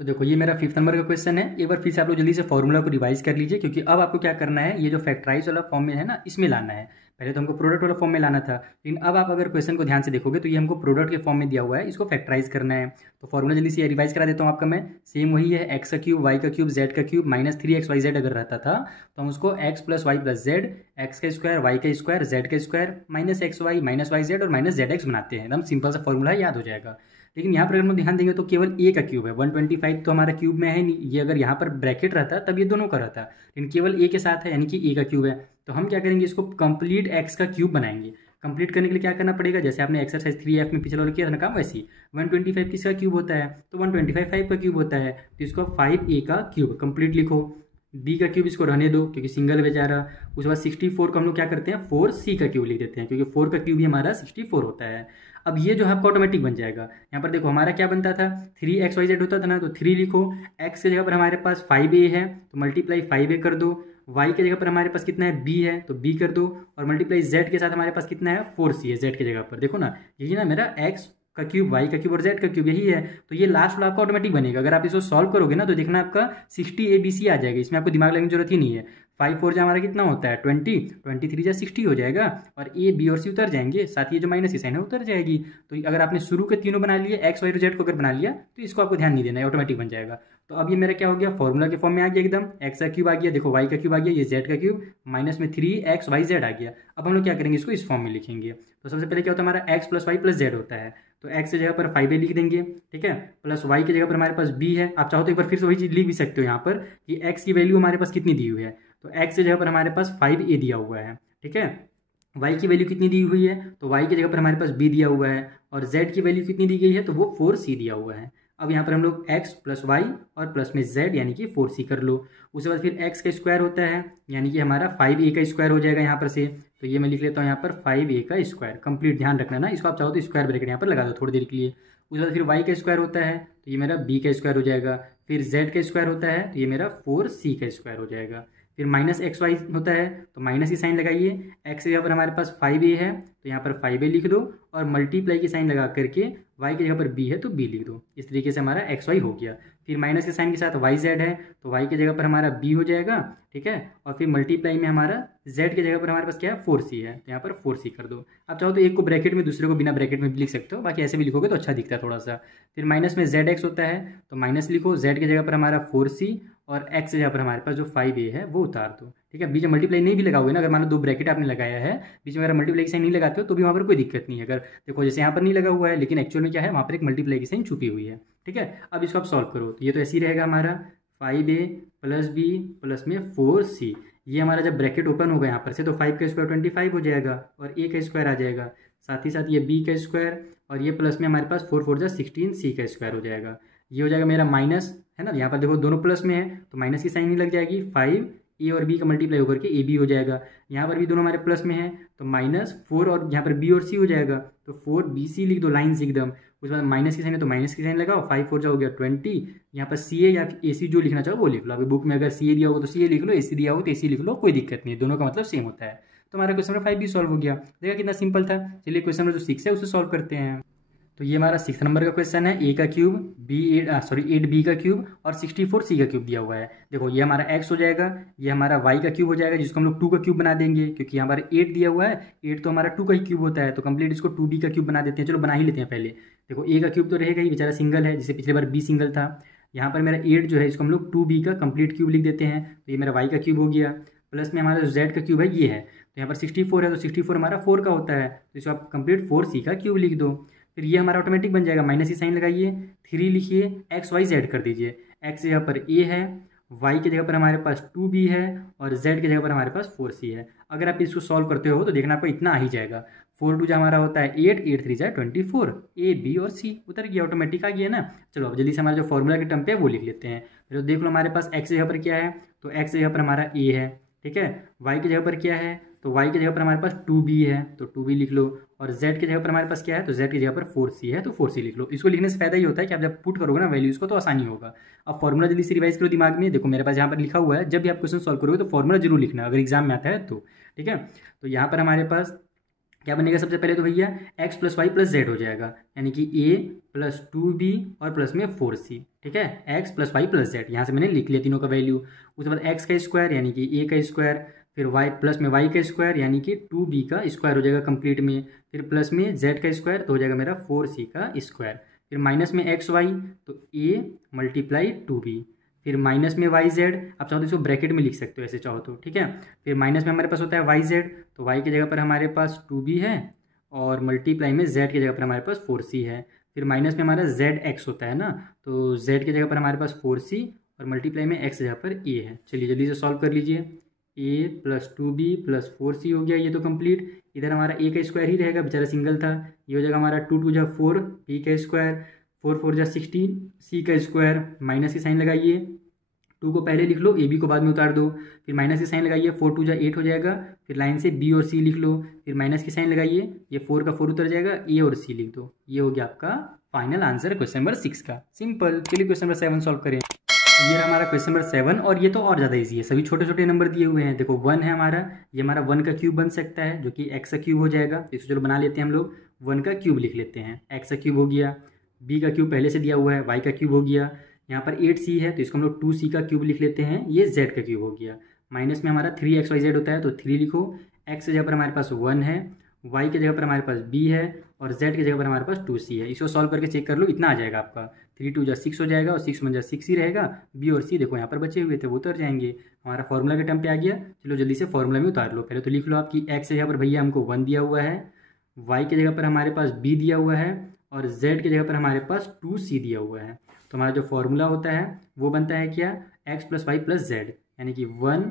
तो देखो ये मेरा 5th नंबर का क्वेश्चन है। एक बार फिर से आप लोग जल्दी से फॉर्मूला को रिवाइज कर लीजिए, क्योंकि अब आपको क्या करना है, ये जो फैक्टराइज वाला फॉर्म में है ना, इसमें लाना है। पहले तो हमको प्रोडक्ट वाला फॉर्म में लाना था, लेकिन अब आप अगर क्वेश्चन को ध्यान से देखोगे तो ये हमको प्रोडक्ट के फॉर्म में दिया हुआ है, इसको फैक्टराइज करना है। तो फॉर्मूला जल्दी से रिवाइज करा देता हूँ आपका मैं। सेम वही है, x का क्यूब, y का क्यूब, z का क्यूब, -3xyz अगर रहता था तो हम उसको x + y + z, x का स्क्वायर, y का स्क्वायर, z का स्क्वायर, -xy, -yz और -zx बनाते हैं। एकदम सिंपल सा फॉर्मूला याद हो जाएगा। लेकिन यहाँ पर अगर हम ध्यान देंगे तो केवल a का क्यूब है, 125 तो हमारा क्यूब में है नहीं। ये अगर यहाँ पर ब्रैकेट रहता तब ये दोनों का रहता, लेकिन केवल a के साथ है, यानी कि a का क्यूब है। तो हम क्या करेंगे, इसको कंप्लीट x का क्यूब बनाएंगे। कंप्लीट करने के लिए क्या करना पड़ेगा, जैसे आपने एक्सरसाइज 3F में पिछले वाला किया था ना काम, वैसे ही 125 किसका क्यूब होता है, तो 125 5 का क्यूब होता है, तो इसको 5a का क्यूब कंप्लीट लिखो। b का क्यूब इसको रहने दो क्योंकि सिंगल बेचारा। उसके बाद 64 को हम लोग क्या करते हैं, 4c का क्यूब लिख देते हैं, क्योंकि 4 का क्यूब ही हमारा 64 होता है। अब ये जो है आपका ऑटोमेटिक बन जाएगा। यहाँ पर देखो हमारा क्या बनता था, 3xyz होता था ना, तो 3 लिखो। x की जगह पर हमारे पास 5a है, तो मल्टीप्लाई 5a कर दो। y की जगह पर हमारे पास कितना है, b है, तो b कर दो। और मल्टीप्लाई z के साथ हमारे पास कितना है, 4c है z की जगह पर। देखो ना, यही ना मेरा x का क्यूब, y का क्यूब और z का क्यूब यही है। तो ये लास्ट वाला आपका ऑटोमेटिक बनेगा। अगर आप इसको सॉल्व करोगे ना तो देखना आपका 60 ABC आ जाएगा, इसमें आपको दिमाग लगाने की जरूरत ही नहीं है। 5 4 जा हमारा कितना होता है 20, 23 जा 60 हो जाएगा, और ए बी और सी उतर जाएंगे, साथ ही जो माइनस की साइन है उतर जाएगी। तो अगर आपने शुरू के तीनों बना लिए एक्स वाई और जेड को अगर बना लिया तो इसको आपको ध्यान नहीं देना है, ऑटोमेटिक बन जाएगा। तो अब ये मेरा क्या हो गया, फॉर्मूला के फॉर्म में आ गया एकदम, एक्स का क्यूब आ गया, देखो वाई का क्यूब आ गया, ये जेड का क्यूब, माइनस में 3xyz आ गया। अब हम लोग क्या करेंगे, इसको इस फॉर्म में लिखेंगे। तो सबसे पहले क्या होता है, हमारा X plus Y plus Z होता है, तो एक्स की जगह पर 5a लिख देंगे, ठीक है, प्लस वाई की जगह पर हमारे पास b है। आप चाहो तो एक बार फिर से वही चीज़ लिख भी सकते हो यहाँ पर कि x की वैल्यू हमारे पास कितनी दी हुई है, तो x की जगह पर हमारे पास 5a दिया हुआ है, ठीक है। y की वैल्यू कितनी दी हुई है, तो y की जगह पर हमारे पास b दिया हुआ है, और z की वैल्यू कितनी दी गई है, तो वो 4c दिया हुआ है। अब यहाँ पर हम लोग x प्लस वाई और प्लस में z यानी कि 4c कर लो। उसके बाद फिर x का स्क्वायर होता है, यानी कि हमारा 5a का स्क्वायर हो जाएगा यहाँ पर से, तो ये मैं लिख लेता हूँ यहाँ पर 5a का स्क्वायर, कंप्लीट ध्यान रखना ना, इसको आप चाहो तो स्क्वायर ब्रैकेट यहाँ पर लगा दो थोड़ी देर के लिए। उसके बाद फिर y का स्क्वायर होता है, तो ये मेरा b का स्क्वायर हो जाएगा, फिर z का स्क्वायर होता है, तो ये मेरा 4c का स्क्वायर हो जाएगा। फिर माइनस एक्स वाई होता है, तो माइनस की साइन लगाइए, एक्स यहाँ पर हमारे पास 5a है, तो यहाँ पर 5a लिख दो, और मल्टीप्लाई की साइन लगा करके y की जगह पर b है तो b लिख दो। इस तरीके से हमारा एक्स वाई हो गया। फिर माइनस के साइन के साथ वाई जेड है, तो y की जगह पर हमारा b हो जाएगा, ठीक है, और फिर मल्टीप्लाई में हमारा z की जगह पर हमारे पास क्या है 4c है, तो यहाँ पर 4c कर दो। आप चाहो तो एक को ब्रैकेट में दूसरे को बिना ब्रैकेट में भी लिख सकते हो, बाकी ऐसे भी लिखोगे तो अच्छा दिखता है थोड़ा सा। फिर माइनस में zx होता है, तो माइनस लिखो, z की जगह पर हमारा 4c, और x जगह पर हमारे पास जो 5a है वो उतार दो, ठीक है। बीच में मल्टीप्लाई नहीं भी लगाओगे ना, अगर मान लो 2 ब्रैकेट आपने लगाया है, बीच में अगर मल्टीप्लाई की साइन नहीं लगाते हो तो भी वहाँ पर कोई दिक्कत नहीं है। अगर देखो जैसे यहाँ पर नहीं लगा हुआ है, लेकिन एक्चुअल में क्या है, वहाँ पर एक मल्टीप्लाई की साइन छुपी हुई है, ठीक है। अब इसको आप सॉल्व करो, तो ये तो ऐसे ही रहेगा हमारा 5a प्लस b प्लस में 4c, ये हमारा जब ब्रैकेट ओपन होगा यहाँ पर से, तो 5 का स्क्वायर 25 हो जाएगा, और a का स्क्वायर आ जाएगा, साथ ही साथ ये b का स्क्वायर, और ये प्लस में हमारे पास 4 4 जा 16 c का स्क्वायर हो जाएगा। ये हो जाएगा मेरा माइनस, है ना, यहाँ पर देखो दोनों प्लस में है तो माइनस की साइन नहीं लग जाएगी, 5 a और b का मल्टीप्लाई होकर के ए बी हो जाएगा। यहाँ पर भी दोनों हमारे प्लस में है तो माइनस 4 और यहाँ पर b और c हो जाएगा, तो 4bc लिख दो लाइन्स एकदम। उसके बाद माइनस की साइन है तो माइनस की साइन लगाओ, 5 4 जा हो गया 20, यहाँ पर सी ए या ए सी जो लिखना चाहो वो लिख लो। अभी बुक में अगर सी ए दिया होगा तो सी ए लिख लो, ए सी दिया होगा तो ए सी लिख लो, कोई दिक्कत नहीं है, दोनों का मतलब सेम होता है। तो हमारा क्वेश्चन नंबर 5 भी सॉल्व हो गया, देखा कितना सिंपल था। चलिए क्वेश्चन नंबर जो 6 है उसे सॉल्व करते हैं। तो ये हमारा 6 नंबर का क्वेश्चन है, a का क्यूब एट बी का क्यूब और 64 c का क्यूब दिया हुआ है। देखो ये हमारा x हो जाएगा, ये हमारा y का क्यूब हो जाएगा, जिसको हम लोग 2 का क्यूब बना देंगे, क्योंकि हमारा 8 दिया हुआ है, 8 तो हमारा 2 का ही क्यूब होता है, तो कंप्लीट इसको 2b का क्यूब बना देते हैं। चलो बना ही लेते हैं पहले। देखो a का क्यूब तो रहेगा ही, बेचारा सिंगल है, जैसे पिछले बार b सिंगल था। यहाँ पर मेरा 8 जो है इसको हम लोग 2b का कंप्लीट क्यूब लिख देते हैं, तो ये मेरा y का क्यूब हो गया, प्लस में हमारा जो z का क्यूब है ये है, तो यहाँ पर 64 है, तो 64 हमारा 4 का होता है, तो इसको आप कंप्लीट 4c का क्यूब लिख दो। फिर ये हमारा ऑटोमेटिक बन जाएगा, माइनस की साइन लगाइए, 3 लिखिए, एक्स वाई जेड कर दीजिए, एक्स जगह पर a है, y की जगह पर हमारे पास 2b है, और z की जगह पर हमारे पास 4c है। अगर आप इसको सॉल्व करते हो तो देखना आपको इतना आ ही जाएगा, 4 2 हमारा होता है 8, 8 3 24, a b और c उतर गया, ऑटोमेटिक आ गया ना। चलो अब जल्दी से हमारा जो फॉर्मूला के टर्म पे है वो लिख लेते हैं। फिर देख लो हमारे पास x जगह पर क्या है, तो x जगह पर हमारा a है, ठीक है, y की जगह पर क्या है, तो y की जगह पर हमारे पास 2b है, तो 2b लिख लो, और z की जगह पर हमारे पास क्या है, तो z की जगह पर 4c है, तो 4c लिख लो। इसको लिखने से फायदा ही होता है कि आप जब पुट करोगे ना वैल्यूज को तो आसानी होगा। अब फॉर्मूला जल्दी से रिवाइज करो दिमाग में, देखो मेरे पास यहाँ पर लिखा हुआ है, जब भी आप क्वेश्चन सॉल्व करोगे तो फॉर्मूला जरूर लिखना अगर एग्जाम में आता है तो, ठीक है। तो यहाँ पर हमारे पास क्या बनेगा, सबसे पहले तो भैया x plus Y plus Z हो जाएगा, यानी कि a प्लस 2b और प्लस में 4c, ठीक है, x plus Y plus Z, यहाँ से मैंने लिख लिया तीनों का वैल्यू। उसके बाद x का स्क्वायर यानी कि a का स्क्वायर, फिर y प्लस में y का स्क्वायर यानी कि 2b का स्क्वायर हो जाएगा कंप्लीट में, फिर प्लस में z का स्क्वायर तो हो जाएगा मेरा 4c का स्क्वायर, फिर माइनस में एक्स वाई तो a मल्टीप्लाई 2b, फिर माइनस में वाई जेड, आप चाहो तो इसको ब्रैकेट में लिख सकते हो ऐसे चाहो तो, ठीक है। फिर माइनस में हमारे पास होता है वाई जेड, तो वाई की जगह पर हमारे पास 2b है, और मल्टीप्लाई में z की जगह पर हमारे पास 4c है। फिर माइनस में हमारा जेड एक्स होता है ना, तो z की जगह पर हमारे पास 4c और मल्टीप्लाई में x जगह पर a है। चलिए जल्दी से सॉल्व कर लीजिए, a plus 2b plus 4c हो गया, ये तो कंप्लीट। इधर हमारा a का स्क्वायर ही रहेगा, बेचारा सिंगल था, ये हो जाएगा हमारा 2 2 जा 4 b का स्क्वायर, 4 4 जा 16 c का स्क्वायर, माइनस की साइन लगाइए, 2 को पहले लिख लो, ए बी को बाद में उतार दो, फिर माइनस की साइन लगाइए, 4 2 जा 8 हो जाएगा, फिर लाइन से बी और सी लिख लो, फिर माइनस की साइन लगाइए, ये 4 का 4 उतर जाएगा, ए और सी लिख दो। ये हो गया आपका फाइनल आंसर क्वेश्चन नंबर 6 का, सिंपल। चलिए क्वेश्चन नंबर 7 सॉल्व करें। ये हमारा क्वेश्चन नंबर 7, और ये तो और ज़्यादा इजी है, सभी छोटे छोटे नंबर दिए हुए हैं। देखो 1 है हमारा, ये हमारा 1 का क्यूब बन सकता है जो कि x का क्यूब हो जाएगा, इसको चलो बना लेते हैं हम लोग, 1 का क्यूब लिख लेते हैं, x का क्यूब हो गया, b का क्यूब पहले से दिया हुआ है, y का क्यूब हो गया, यहाँ पर 8c है तो इसको हम लोग 2c का क्यूब लिख लेते हैं, ये z का क्यूब हो गया, माइनस में हमारा 3xyz होता है तो 3 लिखो, x की जगह पर हमारे पास 1 है, y की जगह पर हमारे पास b है और z की जगह पर हमारे पास 2c है। इसको सॉल्व करके चेक कर लो, इतना आ जाएगा आपका। 3 2 6 हो जाएगा और 6 1 6 ही रहेगा। b और c देखो यहाँ पर बचे हुए थे, वो उतर जाएंगे। हमारा फॉर्मूला के टर्म पे आ गया। चलो जल्दी से फॉर्मूला में उतार लो। पहले तो लिख लो आपकी x की जगह पर भैया हमको 1 दिया हुआ है, y की जगह पर हमारे पास b दिया हुआ है और z की जगह पर हमारे पास 2c दिया हुआ है। तो हमारा जो फॉर्मूला होता है वो बनता है क्या, x plus Y plus Z, यानी कि 1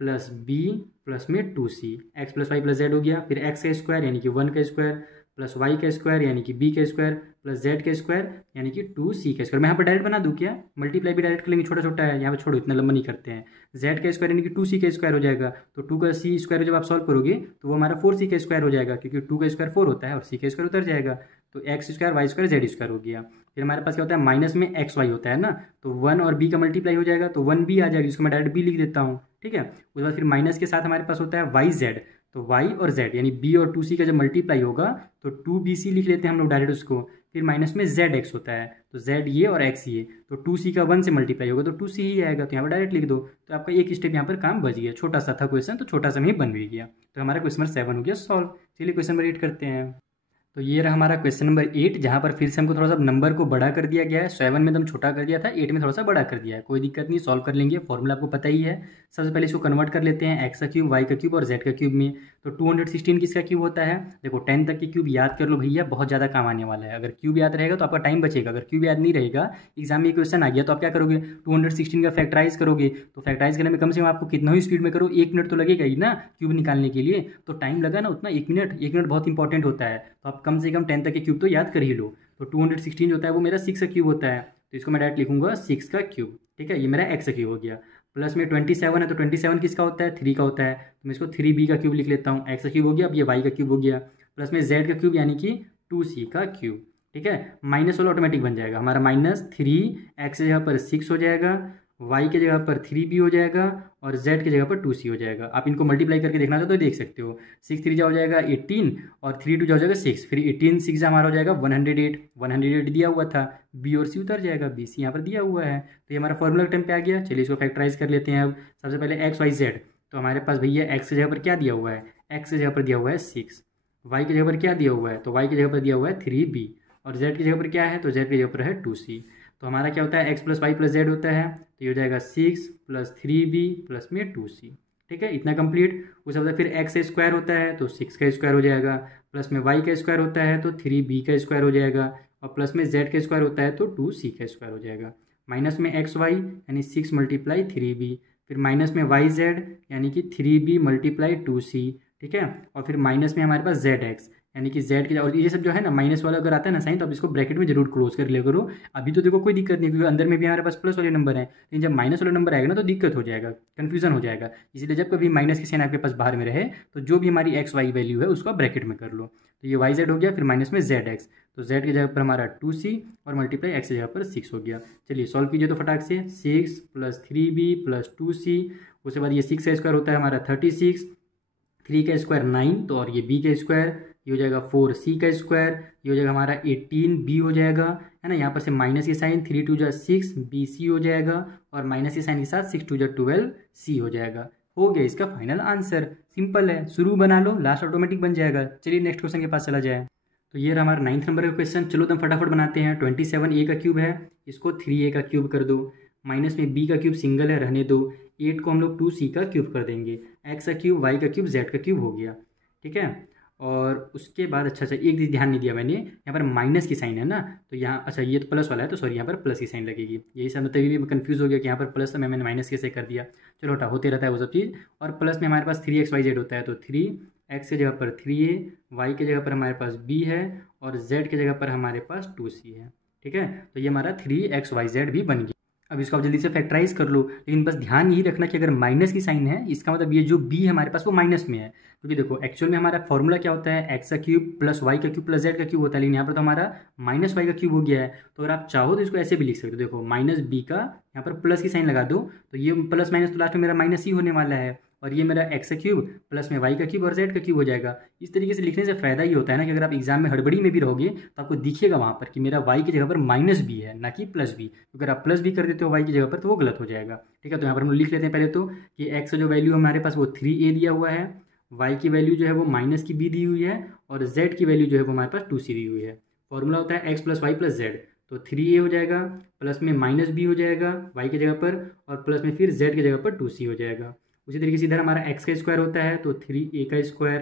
प्लस बी प्लस में 2c। X plus Y plus Z हो गया, फिर एक्स का स्क्वायर यानी कि 1 का स्क्वायर प्लस वाई का स्क्वायर यानी कि बी का स्क्वायर प्लस जेड का स्क्वायर यानी कि 2c का स्क्वायर। मैं यहाँ पर डायरेक्ट बना दूँ क्या, मल्टीप्लाई भी डायरेक्ट कर लेंगे, छोटा छोटा है यहाँ पर, छोड़ो इतना लंबा नहीं करते हैं। जेड का स्क्वायर यानी कि 2c का स्क्वायर हो जाएगा, तो 2 का c स्क्वायर जब आप सॉल्व करोगे तो वो हमारा 4c का स्क्वायर हो जाएगा, क्योंकि 2 का स्क्वायर 4 होता है और c का स्क्वायर उतर जाएगा। तो X square Y square Z square हो गया। फिर हमारे पास क्या होता है, माइनस में एक्स वाई होता है ना, तो 1 और b का मल्टीप्लाई हो जाएगा तो 1b आ जाएगा, जिसको मैं डायरेक्ट b लिख देता हूँ। ठीक है, उसके बाद फिर माइनस के साथ हमारे पास होता है वाई जेड, तो y और z यानी b और 2c का जब मल्टीप्लाई होगा तो 2bc लिख लेते हैं हम लोग डायरेक्ट उसको। फिर माइनस में zx होता है, तो z ये और x ये, तो 2c का 1 से मल्टीप्लाई होगा तो 2c ही आएगा, तो यहाँ पर डायरेक्ट लिख दो। तो आपका एक स्टेप यहाँ पर काम बच गया। छोटा सा था क्वेश्चन, तो छोटा सा में ही बन भी गया। तो हमारा क्वेश्चन नंबर 7 हो गया सॉल्व। चलिए क्वेश्चन नंबर 8 करते हैं। तो ये रहा हमारा क्वेश्चन नंबर 8, जहाँ पर फिर से हमको थोड़ा सा नंबर को बड़ा कर दिया गया है। 7 में एकदम छोटा कर दिया था, 8 में थोड़ा सा बड़ा कर दिया है। कोई दिक्कत नहीं, सॉल्व कर लेंगे, फॉर्मूला आपको पता ही है। सबसे पहले इसको कन्वर्ट कर लेते हैं एक्स का क्यूब, वाई का क्यूब और जेड का क्यूब में। तो 216 किसका क्यूब होता है, देखो 10 तक के क्यूब याद कर लो भैया, बहुत ज़्यादा काम आने वाला है। अगर क्यूब याद रहेगा तो आपका टाइम बचेगा, अगर क्यूब याद नहीं रहेगा, एग्जाम में क्वेश्चन आ गया तो आप क्या करोगे, 216 का फैक्टराइज करोगे। तो फैक्टराइज करने में कम से कम आपको कितना ही स्पीड में करो, 1 मिनट तो लगेगा ही ना क्यूब निकालने के लिए। तो टाइम लगा ना उतना, 1 मिनट, 1 मिनट बहुत इंपॉर्टेंट होता है। तो आप कम से कम 10 तक के क्यूब तो याद कर ही लो। तो 216 जो होता है वो मेरा 6 का क्यूब होता है, तो इसको मैं डायरेक्ट लिखूंगा 6 का क्यूब। ठीक है, ये मेरा एक्स का क्यूब हो गया। प्लस में 27 है, तो 27 किसका होता है, 3 का होता है, तो मैं इसको 3b का क्यूब लिख लेता हूँ। एक्स का क्यूब हो गया, अब ये वाई का क्यूब हो गया। प्लस में जेड का क्यूब यानी कि 2c का क्यूब। ठीक है, माइनस वाला ऑटोमेटिक बन जाएगा हमारा, -3 एक्स की जगह पर 6 हो जाएगा, y की जगह पर 3b हो जाएगा और z की जगह पर 2c हो जाएगा। आप इनको मल्टीप्लाई करके देखना चाहो तो देख सकते हो। 6 3 हो जाएगा 18 और 3 2 हो जाएगा 6, फिर 18 6 हमारा हो जाएगा 108, 108 दिया हुआ था, b और c उतर जाएगा, bc यहाँ पर दिया हुआ है। तो ये हमारा फॉर्मूला टाइम पे आ गया। चलिए इसको फैक्टराइज कर लेते हैं। अब सबसे पहले एक्स वाई जेड, तो हमारे पास भैया एक्स की जगह पर क्या दिया हुआ है, एक्स की जगह पर दिया हुआ है 6, वाई की जगह पर क्या दिया हुआ है, तो वाई की जगह पर दिया हुआ है 3b और z की जगह पर क्या है, तो z की जगह पर है 2c। तो हमारा क्या होता है, X plus Y plus Z होता है, तो ये हो जाएगा 6 प्लस 3b प्लस में 2c। ठीक है, इतना कंप्लीट। उसके बाद फिर एक्स स्क्वायर होता है तो 6 का स्क्वायर हो जाएगा, प्लस में वाई का स्क्वायर होता है तो 3b का स्क्वायर हो जाएगा और प्लस में जेड का स्क्वायर होता है तो 2c का स्क्वायर हो जाएगा। माइनस में एक्स वाई यानी 6 मल्टीप्लाई 3b, फिर माइनस में वाई जेड यानी कि 3b मल्टीप्लाई 2c। ठीक है, और फिर माइनस में हमारे पास जेड एक्स यानी कि जेड के, और ये सब जो है ना माइनस वाला अगर आता है ना साइन, तो आप इसको ब्रैकेट में जरूर क्लोज कर लिया करो। अभी तो देखो कोई दिक्कत नहीं, क्योंकि अंदर में भी हमारे पास प्लस वाले नंबर है, लेकिन जब माइनस वाला नंबर आएगा ना तो दिक्कत हो जाएगा, कन्फ्यूजन हो जाएगा। इसलिए जब कभी माइनस की साइन आपके पास बाहर में रहे तो जो भी हमारी एक्स वाई वैल्यू है उसको ब्रैकेट में कर लो। तो ये वाई जेड हो गया, फिर माइनस में जेड एक्स, तो जेड की जगह पर हमारा 2c और मल्टीप्लाई एक्स की जगह पर 6 हो गया। चलिए सॉल्व कीजिए तो फटाक से, 6 प्लस 3b प्लस 2c, उसके बाद ये 6 का स्क्वायर होता है हमारा 36, 3 का स्क्वायर 9, तो और ये b का स्क्वायर, ये हो जाएगा 4c का स्क्वायर, ये हो जाएगा हमारा 18b हो जाएगा, है ना। यहाँ पर से माइनस की साइन, 3 2 6 bc हो जाएगा और माइनस की साइन के साथ 6 2 12c हो जाएगा। हो गया इसका फाइनल आंसर। सिंपल है, शुरू बना लो, लास्ट ऑटोमेटिक बन जाएगा। चलिए नेक्स्ट क्वेश्चन के पास चला जाए। तो ये रहा हमारा 9th नंबर का क्वेश्चन। चलो एकदम फटाफट बनाते हैं। 27a का क्यूब है, इसको 3a का क्यूब कर दो। माइनस में b का क्यूब सिंगल है, रहने दो। 8 को हम लोग 2c का क्यूब कर देंगे। x का क्यूब, y का क्यूब, z का क्यूब हो गया। ठीक है, और उसके बाद अच्छा एक चीज़ ध्यान नहीं दिया मैंने, यहाँ पर माइनस की साइन है ना, तो यहाँ अच्छा ये तो प्लस वाला है, तो सॉरी यहाँ पर प्लस की साइन लगेगी। यही सब तभी मैं कंफ्यूज हो गया कि यहाँ पर प्लस था, मैंने माइनस कैसे कर दिया। चलो हटा, होते रहता है वो सब चीज़। और प्लस में हमारे पास 3xyz होता है, तो 3x की जगह पर 3a, y की जगह पर हमारे पास b है और z की जगह पर हमारे पास 2c है। ठीक है, तो ये हमारा 3xyz भी बन गया। अब इसको आप जल्दी से फैक्टराइज कर लो, लेकिन बस ध्यान यही रखना कि अगर माइनस की साइन है, इसका मतलब ये जो b है हमारे पास वो माइनस में है, क्योंकि देखो एक्चुअल में हमारा फॉर्मूला क्या होता है, एक्स का क्यूब प्लस वाई का क्यूब प्लस जेड का क्यूब होता है, लेकिन यहाँ पर तो हमारा माइनस वाई का क्यूब हो गया है। तो अगर आप चाहो तो इसको ऐसे भी लिख सकते हो, देखो माइनस b का यहाँ पर प्लस की साइन लगा दो, तो ये प्लस माइनस तो लास्ट में मेरा माइनस ही होने वाला है, और ये मेरा एक्स का क्यूब प्लस में वाई का क्यूब और जेड का क्यूब हो जाएगा। इस तरीके से लिखने से फ़ायदा ये होता है ना कि अगर आप एग्जाम में हड़बड़ी में भी रहोगे तो आपको दिखेगा वहाँ पर कि मेरा वाई की जगह पर माइनस बी है, ना कि प्लस बी। अगर आप प्लस बी कर देते हो वाई की जगह पर तो वो गलत हो जाएगा। ठीक है, तो यहाँ पर हम लिख लेते हैं पहले तो कि एक्स का जो वैल्यू हमारे पास वो 3a दिया हुआ है, वाई की वैल्यू जो है वो माइनस की बी दी हुई है और जेड की वैल्यू जो है वो हमारे पास 2c दी हुई है। फॉर्मूला होता है X plus Y plus Z, तो 3a हो जाएगा प्लस में माइनस बी हो जाएगा वाई की जगह पर और प्लस में फिर जेड की जगह पर 2c हो जाएगा। उसी तरीके से इधर हमारा एक्स का स्क्वायर होता है तो 3a का स्क्वायर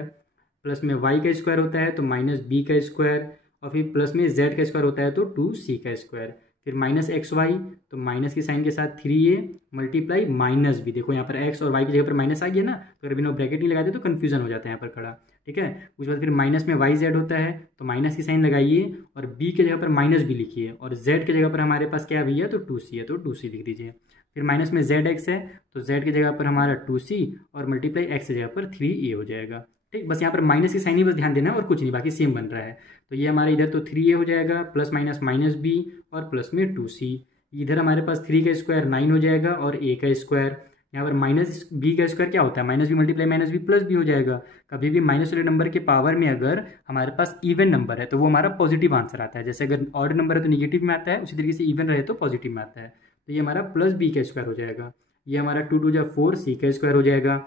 प्लस में वाई का स्क्वायर होता है तो माइनस बी का स्क्वायर और फिर प्लस में जेड का स्क्वायर होता है तो 2c का स्क्वायर, फिर माइनस एक्स वाई तो माइनस के साइन के साथ 3a मल्टीप्लाई माइनस बी। देखो यहाँ पर एक्स और वाई की जगह पर माइनस आ गया ना, तो अगर बिना ब्रैकेट नहीं लगाते तो कन्फ्यूजन हो जाता है यहाँ पर खड़ा। ठीक है, उसके बाद फिर माइनस में वाई जेड होता है तो माइनस की साइन लगाइए और बी की जगह पर माइनस बी लिखिए और जेड की जगह पर हमारे पास क्या भैया तो 2c है तो 2c लिख दीजिए। फिर माइनस में जेड एक्स है तो जेड की जगह पर हमारा 2c और मल्टीप्लाई एक्स की जगह पर 3a हो जाएगा। ठीक, बस यहाँ पर माइनस की साइन ही बस ध्यान देना है और कुछ नहीं, बाकी सेम बन रहा है। तो ये हमारे इधर तो 3a हो जाएगा प्लस माइनस माइनस बी और प्लस में 2c। इधर हमारे पास 3 का स्क्वायर 9 हो जाएगा और a का स्क्वायर, यहाँ पर माइनस बी का स्क्वायर क्या होता है minus B multiply minus B plus B हो जाएगा। कभी भी माइनस वाले नंबर के पावर में अगर हमारे पास इवन नंबर है तो वो हमारा पॉजिटिव आंसर आता है, जैसे अगर ऑड नंबर है तो निगेटिव में आता है, उसी तरीके से इवन रहे तो पॉजिटिव में आता है। तो ये हमारा प्लस बी का स्क्वायर हो जाएगा, ये हमारा 2 2 जा 4 c का स्क्वायर हो जाएगा।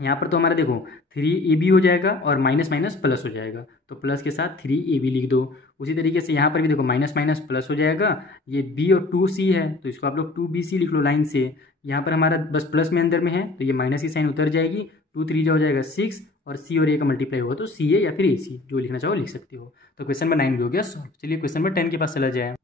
यहाँ पर तो हमारा देखो 3ab हो जाएगा और माइनस माइनस प्लस हो जाएगा तो प्लस के साथ 3ab लिख दो। उसी तरीके से यहाँ पर भी देखो माइनस माइनस प्लस हो जाएगा, ये b और 2c है तो इसको आप लोग 2bc लिख लो लाइन से। यहाँ पर हमारा बस प्लस में अंदर में है तो ये माइनस की साइन उतर जाएगी, 2 3 हो जाएगा 6 और c और a का मल्टीप्लाई होगा तो ca या फिर ac, जो लिखना चाहो लिख सकते हो। तो क्वेश्चन नंबर 9 भी हो गया सॉल्व। चलिए क्वेश्चन नंबर 10 के पास चला जाए।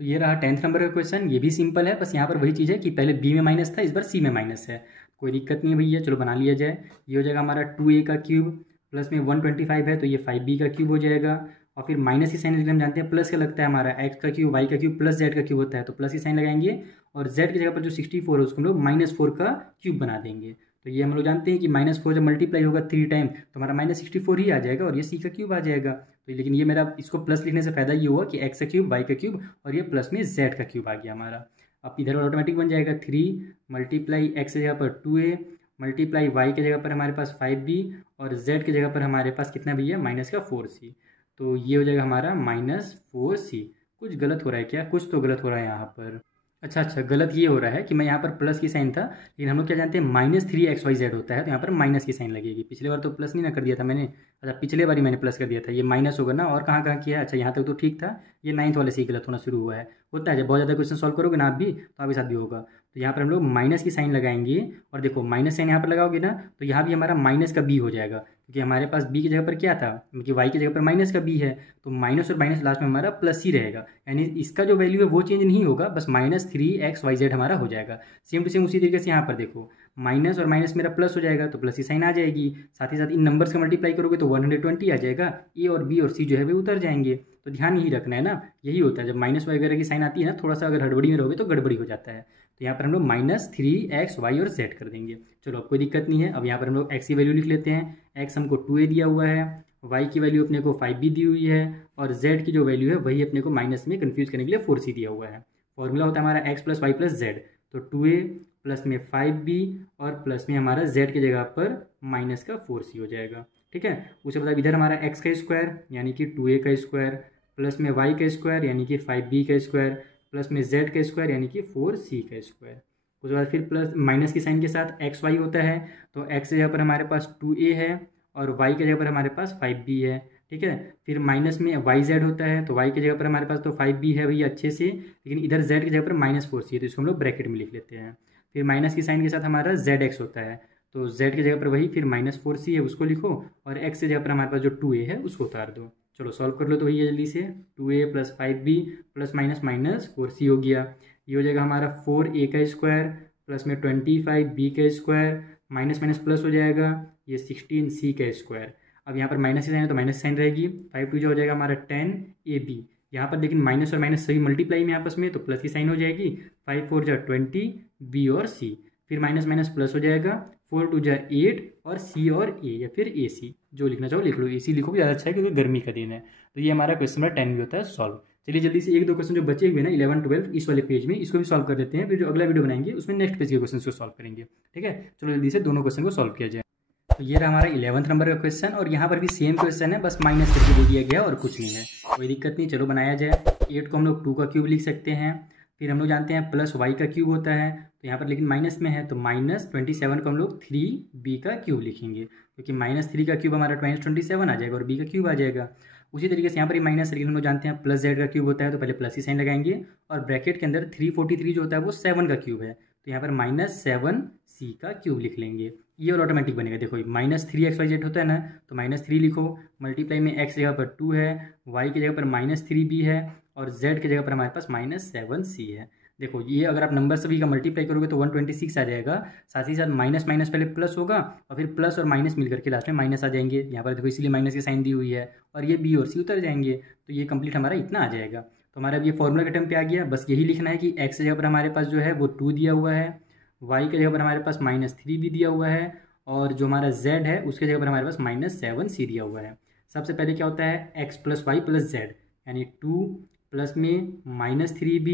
तो ये रहा 10th नंबर का क्वेश्चन, ये भी सिंपल है, बस यहाँ पर वही चीज़ है कि पहले b में माइनस था, इस बार c में माइनस है। कोई दिक्कत नहीं है भैया, चलो बना लिया जाए। ये हो जाएगा हमारा 2a का क्यूब प्लस में 125 है तो ये 5b का क्यूब हो जाएगा और फिर माइनस की साइन हम जानते हैं प्लस का लगता है हमारा x का क्यूब y का क्यूब प्लस z का क्यूब होता है तो प्लस की साइन लगाएंगे और z की जगह पर जो 64 है उसको हम लोग -4 का क्यूब बना देंगे। तो ये हम लोग जानते हैं कि -4 जब मल्टीप्लाई होगा 3 टाइम तो हमारा -64 ही आ जाएगा और ये c का क्यूब आ जाएगा। तो लेकिन ये मेरा इसको प्लस लिखने से फायदा ये हुआ कि x का क्यूब y का क्यूब और ये प्लस में z का क्यूब आ गया हमारा। अब इधर ऑटोमेटिक बन जाएगा 3 मल्टीप्लाई x की जगह पर 2a मल्टीप्लाई y की जगह पर हमारे पास 5b और z की जगह पर हमारे पास कितना भैया माइनस का 4c। तो ये हो जाएगा हमारा -4c। कुछ गलत हो रहा है क्या, कुछ तो गलत हो रहा है यहाँ पर। अच्छा, गलत ये हो रहा है कि मैं यहाँ पर प्लस की साइन था लेकिन हम लोग क्या जानते हैं -3xyz होता है तो यहाँ पर माइनस की साइन लगेगी। पिछले बार तो प्लस नहीं ना कर दिया था मैंने, अच्छा पिछले बार ही मैंने प्लस कर दिया था, ये माइनस होगा ना। और कहाँ किया है, अच्छा यहाँ तक तो ठीक था, ये 9th वाले से ही गलत होना शुरू हुआ है। होता है जब बहुत ज़्यादा क्वेश्चन सॉल्व करोगे ना आप भी तो आपके साथ भी होगा। तो यहाँ पर हम लोग माइनस की साइन लगाएंगे और देखो माइनस साइन यहाँ पर लगाओगे ना तो यहाँ भी हमारा माइनस का b हो जाएगा क्योंकि हमारे पास b की जगह पर क्या था क्योंकि y की जगह पर माइनस का b है तो माइनस और माइनस लास्ट में हमारा प्लस ही रहेगा, यानी इसका जो वैल्यू है वो चेंज नहीं होगा, बस -3xyz हमारा हो जाएगा। सेम टू सेम उसी तरीके से यहाँ पर देखो माइनस और माइनस मेरा प्लस हो जाएगा तो प्लस की साइन आ जाएगी, साथ ही साथ इन नंबर्स का मल्टीप्लाई करोगे तो 120 आ जाएगा, ए और बी और सी जो है वे उतर जाएंगे। तो ध्यान यही रखना है ना, यही होता है जब माइनस वगैरह की साइन आती है ना, थोड़ा सा अगर हड़बड़ी में रहोगे तो गड़बड़ी हो जाता है। तो यहाँ पर हम लोग -3xy और z कर देंगे। चलो अब कोई दिक्कत नहीं है। अब यहाँ पर हम लोग x की वैल्यू लिख लेते हैं। x हमको 2a दिया हुआ है, y की वैल्यू अपने को 5b दी हुई है और z की जो वैल्यू है वही अपने को माइनस में कन्फ्यूज करने के लिए 4c दिया हुआ है। फॉर्मूला होता है हमारा x plus Y plus Z, तो 2a प्लस में 5b और प्लस में हमारा z की जगह पर माइनस का 4c हो जाएगा। ठीक है, उसके बाद इधर हमारा x का स्क्वायर यानी कि 2a का स्क्वायर प्लस में y का स्क्वायर यानी कि 5b का स्क्वायर प्लस में z का स्क्वायर यानी कि 4c का स्क्वायर। उसके बाद फिर प्लस माइनस की साइन के साथ एक्स वाई होता है तो x की जगह पर हमारे पास 2a है और y की जगह पर हमारे पास 5b है। ठीक है, फिर माइनस में yz होता है तो y की जगह पर हमारे पास तो 5b है भैया अच्छे से, लेकिन इधर z की जगह पर -4c है तो इसको हम लोग ब्रैकेट में लिख लेते हैं। फिर माइनस की साइन के साथ हमारा zx होता है तो z की जगह पर वही फिर -4c है उसको लिखो और x की जगह पर हमारे पास जो 2a है उसको उतार दो। चलो सॉल्व कर लो तो भैया जल्दी से, 2a plus 5b plus minus 4c हो गया। ये हो जाएगा हमारा 4a का स्क्वायर प्लस में 25b का स्क्वायर माइनस माइनस प्लस हो जाएगा ये 16c का स्क्वायर। अब यहाँ पर माइनस की साइन है तो माइनस साइन रहेगी, 5 2 हो जाएगा हमारा 10ab। यहाँ पर लेकिन माइनस और माइनस सभी मल्टीप्लाई में आपस में तो प्लस की साइन हो जाएगी, 5 4 जा 20 b और c, फिर माइनस माइनस प्लस हो जाएगा 4 2 जा 8 और c और a या फिर ac, जो लिखना चाहो लिख लो, ac लिखो ज़्यादा अच्छा है क्योंकि गर्मी का दिन है। तो ये हमारा क्वेश्चन नंबर 10 भी होता है सॉल्व। चलिए जल्दी से एक दो क्वेश्चन जो बचे हुए ना 11 12 इस वाले पेज में, इसको भी सॉल्व कर देते हैं, फिर जो अगला वीडियो बनाएंगे उसमें नेक्स्ट पेज के क्वेश्चन को सॉल्व करेंगे। ठीक है, चलो जल्दी से दोनों क्वेश्चन को सॉल्व किया जाए। तो ये रहा हमारा 11th नंबर का क्वेश्चन, और यहाँ पर भी सेम क्वेश्चन है, बस माइनस करके दे दिया गया और कुछ नहीं है, कोई दिक्कत नहीं। चलो बनाया जाए। 8 को हम लोग 2 का क्यूब लिख सकते हैं, फिर हम लोग जानते हैं प्लस वाई का क्यूब होता है, तो यहाँ पर लेकिन माइनस में है, तो -27 को हम लोग 3b का क्यूब लिखेंगे, क्योंकि -3 का क्यूब हमारा -27 आ जाएगा और b का क्यूब आ जाएगा। उसी तरीके से यहाँ पर माइनस, लेकिन हम लोग जानते हैं प्लस z का क्यूब होता है, तो पहले प्लस ही साइन लगाएंगे, और ब्रैकेट के अंदर 343 जो होता है वो 7 का क्यूब है, तो यहाँ पर -7c का क्यूब लिख लेंगे। ये और ऑटोमेटिक बनेगा। देखो -3xyz होता है ना, तो -3 लिखो, मल्टीप्लाई में x जगह पर 2 है, y की जगह पर -3b है, और z की जगह पर हमारे पास -7c है। देखो ये अगर आप नंबर सभी का मल्टीप्लाई करोगे तो 126 आ जाएगा, साथ ही साथ माइनस माइनस पहले प्लस होगा और फिर प्लस और माइनस मिल करके लास्ट में माइनस आ जाएंगे। यहाँ पर देखो इसलिए माइनस की साइन दी हुई है, और ये बी और सी उतर जाएंगे, तो ये कंप्लीट हमारा इतना आ जाएगा। तो हमारा अब ये फॉर्मूला के टर्म पे आ गया। बस यही लिखना है कि एक्स की जगह पर हमारे पास जो है वो 2 दिया हुआ है, वाई की जगह पर हमारे पास -3 भी दिया हुआ है, और जो हमारा z है उसके जगह पर हमारे पास -7c दिया हुआ है। सबसे पहले क्या होता है x + y + z, यानी 2 प्लस में -3b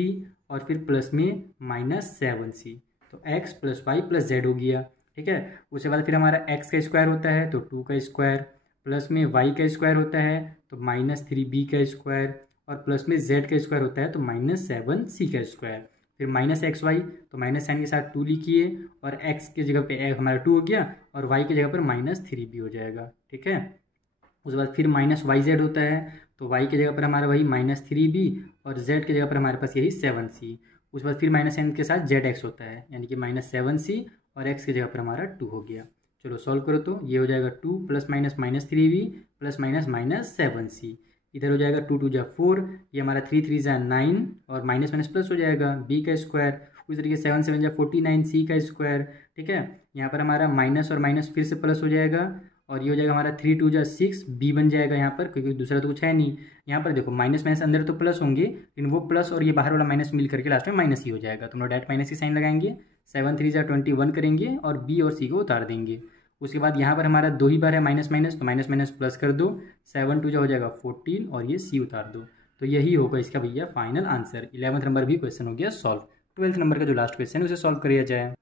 और फिर प्लस में -7c, तो x + y + z हो गया। ठीक है, उसके बाद फिर हमारा x का स्क्वायर होता है तो 2 का स्क्वायर, प्लस में y का स्क्वायर होता है तो -3b का स्क्वायर, और प्लस में z का स्क्वायर होता है तो -7c का स्क्वायर, फिर -xy, तो माइनस साइन के साथ 2 लिखिए, और x की जगह पे हमारा 2 हो गया, और y की जगह पर -3b हो जाएगा। ठीक है, उसके बाद फिर -yz होता है, तो y की जगह पर हमारा वही -3b, और z की जगह पर हमारे पास यही 7c। उसके बाद फिर माइनस साइन के साथ zx होता है, यानी कि -7c, और x की जगह पर हमारा 2 हो गया। चलो सॉल्व करो, तो ये हो जाएगा 2 + -3b + -7c, इधर हो जाएगा 2 × 2 = 4, ये हमारा 3 × 3 = 9, और माइनस माइनस प्लस हो जाएगा b का स्क्वायर, उसी तरीके 7 × 7 = 49, c का स्क्वायर। ठीक है, यहाँ पर हमारा माइनस और माइनस फिर से प्लस हो जाएगा, और ये हो जाएगा हमारा 3 × 2 = 6, b बन जाएगा यहाँ पर, क्योंकि दूसरा तो कुछ है नहीं। यहाँ पर देखो माइनस माइनस अंदर तो प्लस होंगे, लेकिन वो प्लस और ये बाहर वाला माइनस मिल करके लास्ट में माइनस ही हो जाएगा, तो हम लोग डायरेक्ट माइनस की साइन लगाएंगे, 7 × 3 = 21 करेंगे, और b और c को उतार देंगे। उसके बाद यहाँ पर हमारा 2 ही बार है माइनस माइनस, तो माइनस माइनस प्लस कर दो, 7 × 2 हो जाएगा 14, और ये c उतार दो। तो यही होगा इसका भैया फाइनल आंसर। 11th नंबर भी क्वेश्चन हो गया सॉल्व। 12th नंबर का जो लास्ट क्वेश्चन है उसे सॉल्व किया जाए।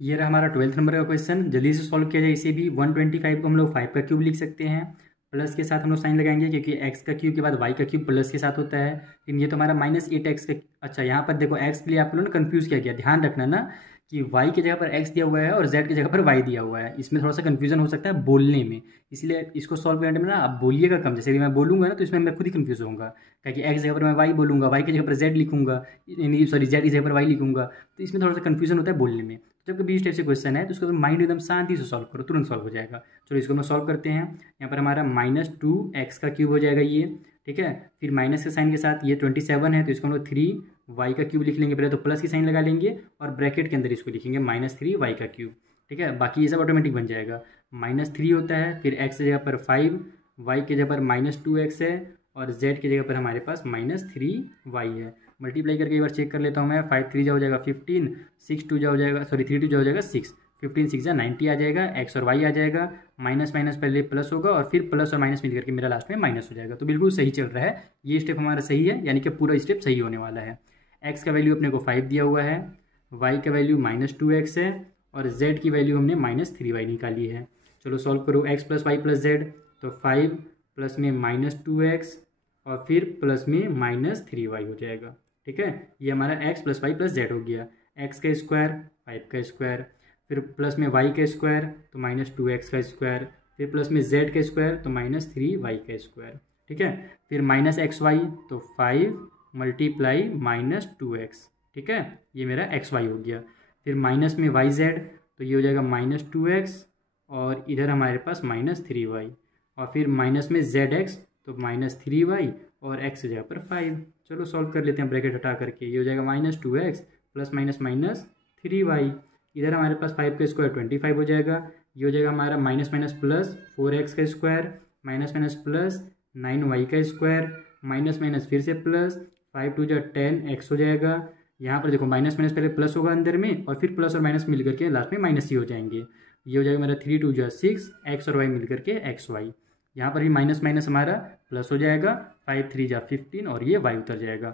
ये रहा हमारा 12th नंबर का क्वेश्चन, जल्दी से सॉल्व किया जाए। इसे भी 125 को हम लोग 5 का क्यूब लिख सकते हैं, प्लस के साथ हम लोग साइन लगाएंगे, क्योंकि x का क्यूब के बाद y का क्यूब प्लस के साथ होता है, लेकिन ये तो हमारा -8x का। अच्छा, यहाँ पर देखो x के लिए आप लोगों ने कन्फ्यूज़ किया गया, ध्यान रखना ना कि y की जगह पर x दिया हुआ है और z की जगह पर y दिया हुआ है, इसमें थोड़ा सा कन्फ्यूजन हो सकता है बोलने में, इसलिए इसको सॉल्व करने में ना आप बोलिएगा कम। जैसे कि मैं बोलूँगा ना तो इसमें मैं खुद ही कन्फ्यूज होऊंगा, क्योंकि x जगह पर मैं y बोलूँगा, y की जगह पर z लिखूँगा, सॉरी z की जगह पर y लिखूँगा, तो इसमें थोड़ा सा कन्फ्यूजन होता है बोलने में। जब कभी इस टाइप से क्वेश्चन है तो उसको माइंड एकदम शांति से सॉल्व करो, तुरंत सॉल्व हो जाएगा। चलो इसको हम सॉल्व करते हैं। यहाँ पर हमारा -2x का क्यूब हो जाएगा ये, ठीक है, फिर माइनस के साइन के साथ ये 27 है, तो इसको हम लोग 3y का क्यूब लिख लेंगे। पहले तो प्लस की साइन लगा लेंगे और ब्रैकेट के अंदर इसको लिखेंगे -3y का क्यूब। ठीक है, बाकी ये सब ऑटोमेटिक बन जाएगा। -3 होता है, फिर x की जगह पर 5, y की जगह पर -2x है, और z की जगह पर हमारे पास -3y है। मल्टीप्लाई करके एक बार चेक कर लेता हूँ मैं। 5 × 3 हो जाएगा 15, 6 × 2 हो जाएगा, सॉरी 3 × 2 हो जाएगा 6, 15 × 6 = 90 आ जाएगा। x और y आ जाएगा, माइनस माइनस पहले प्लस होगा और फिर प्लस और माइनस मिल करके मेरा लास्ट में माइनस हो जाएगा। तो बिल्कुल सही चल रहा है, ये स्टेप हमारा सही है, यानी कि पूरा स्टेप सही होने वाला है। x का वैल्यू अपने को 5 दिया हुआ है, y का वैल्यू -2x है, और z की वैल्यू हमने -3y निकाली है। चलो सॉल्व करो। x + y + z, तो 5 प्लस में -2x और फिर प्लस में -3y हो जाएगा। ठीक है, ये हमारा x + y + z हो गया। x का स्क्वायर 5 का स्क्वायर, फिर प्लस में y का स्क्वायर तो -2x का स्क्वायर, फिर प्लस में z का स्क्वायर तो -3y का स्क्वायर। ठीक है, फिर -xy तो 5 × -2x। ठीक है, ये मेरा xy हो गया। फिर माइनस में yz, तो ये हो जाएगा -2x, और इधर हमारे पास -3y, और फिर माइनस में zx तो -3y, और x की जगह पर 5। चलो सॉल्व कर लेते हैं ब्रैकेट हटा करके। ये हो जाएगा -2x प्लस -3y, इधर हमारे पास 5 का स्क्वायर 25 हो जाएगा। ये हो जाएगा हमारा माइनस माइनस प्लस 4x का square, minus minus plus 9y का स्क्वायर, माइनस माइनस फिर से प्लस 5 × 2 = 10x हो जाएगा। यहाँ पर देखो माइनस माइनस पहले प्लस होगा अंदर में, और फिर प्लस और माइनस मिल करके लास्ट में माइनस ही हो जाएंगे। ये हो जाएगा मेरा 3 × 2 = 6, x और y मिल करके xy। यहाँ पर भी माइनस माइनस हमारा प्लस हो जाएगा, 5 3 जा 15 और ये y उतर जाएगा।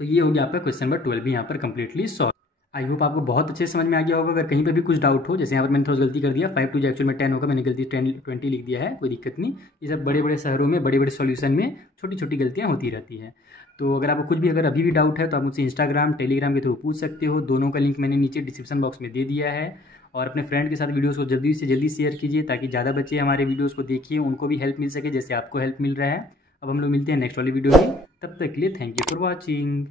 तो ये हो गया आपका क्वेश्चन नंबर 12 भी यहाँ पर कंप्लीटली सॉल्व। आई होप आपको बहुत अच्छे से समझ में आ गया होगा। अगर कहीं पर भी कुछ डाउट हो, जैसे यहाँ पर मैंने थोड़ा गलती कर दिया, 5 2 एक्चुअल में 10 होगा, मैंने गलती 20 लिख दिया है, कोई दिक्कत नहीं। ये सब बड़े बड़े शहरों में बड़े बड़े सॉल्यूशन में छोटी छोटी गलतियाँ होती रहती हैं। तो अगर आपको कुछ भी अगर अभी भी डाउट है तो आप मुझसे इंस्टाग्राम टेलीग्राम के थ्रू पूछ सकते हो। दोनों का लिंक मैंने नीचे डिस्क्रिप्शन बॉक्स में दे दिया है। और अपने फ्रेंड के साथ वीडियोस को जल्दी से जल्दी शेयर कीजिए ताकि ज़्यादा बच्चे हमारे वीडियोस को देखिए, उनको भी हेल्प मिल सके जैसे आपको हेल्प मिल रहा है। अब हम लोग मिलते हैं नेक्स्ट वाली वीडियो में, तब तक के लिए थैंक यू फॉर वॉचिंग।